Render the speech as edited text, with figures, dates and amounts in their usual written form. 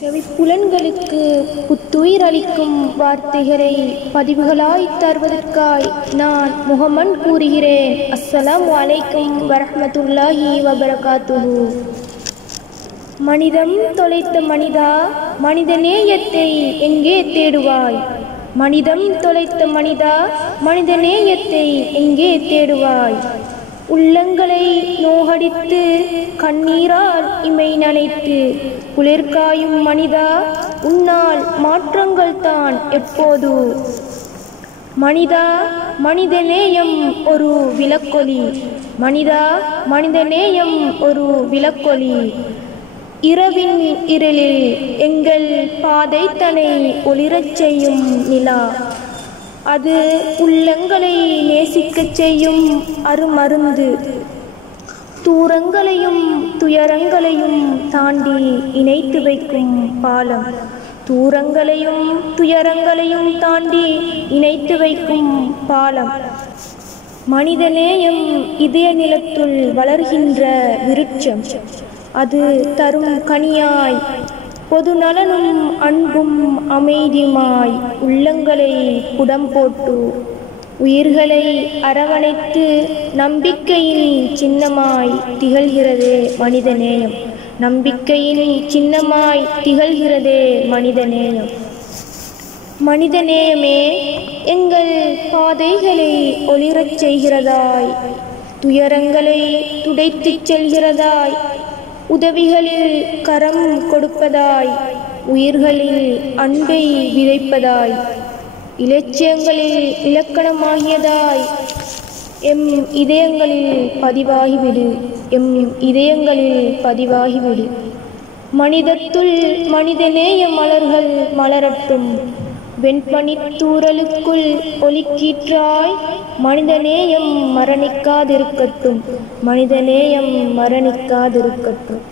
செவிப்புலன்களுக்கு புத்துயிர் அளிக்கும் வார்த்தைகளை பதிவுகளாய் தருவதற்காய் நான் முகமன் கூறுகிறேன். அஸ்ஸலாமு அலைக்கும் வரஹ்மத்துல்லாஹி வபரகாத்துஹு. மனிதம் தொலைத்த மனிதா, மனித நேயத்தை எங்கே தேடுவாய்? மனிதம் தொலைத்த மனிதா, மனித நேயத்தை எங்கே தேடுவாய்? உள்ளங்களை நோகடித்து கண்ணீரால் இமை நனைத்து குளிர்காயும் மனிதா, உன்னால் மாற்றங்கள் தான் எப்போது? மனிதா, மனிதநேயம் ஒரு விளக்கொளி. மனிதா, மனிதநேயம் ஒரு விளக்கொளி. இரவின் இருளில் எங்கள் பாதை தனை ஒளிரச் செய்யும் நிலா. அது உள்ளங்களை நேசிக்கச் செய்யும் அருமருந்து. தூரங்களையும் துயரங்களையும் தாண்டி இணைத்து வைக்கும் பாலம். தூரங்களையும் துயரங்களையும் தாண்டி இணைத்து வைக்கும் பாலம். மனிதநேயம் இதய நிலத்துள் வளர்கின்ற விருட்சம். அது தரும் கனியாய் பொது நலனும் அன்பும் அமைதியுமாய் உள்ளங்களை புடம் போட்டு உயிர்களை அரவணைத்து நம்பிக்கையின் சின்னமாய் திகழ்கிறதே மனிதநேயம். நம்பிக்கையின் சின்னமாய் திகழ்கிறதே மனிதநேயம். மனிதநேயமே எங்கள் பாதைகளை ஒளிரச் செய்கிறதாய், துயரங்களை துடைத்துச் செல்கிறதாய், உதவிகளில் கரம் கொடுப்பதாய், உயிர்களில் அன்பை விதைப்பதாய், இலட்சியங்களில் இலக்கணமாகியதாய் எம் இதயங்களில் பதிவாகிவிடு. எம் இதயங்களில் பதிவாகிவிடு. மனிதத்துள் மனிதநேய மலர்கள் மலரட்டும். வெண்பனித்தூறலுக்குள் ஒளிக்கீற்றாய் மனிதநேயம் மரணிக்காதிருக்கட்டும். மனிதநேயம் மரணிக்காதிருக்கட்டும்.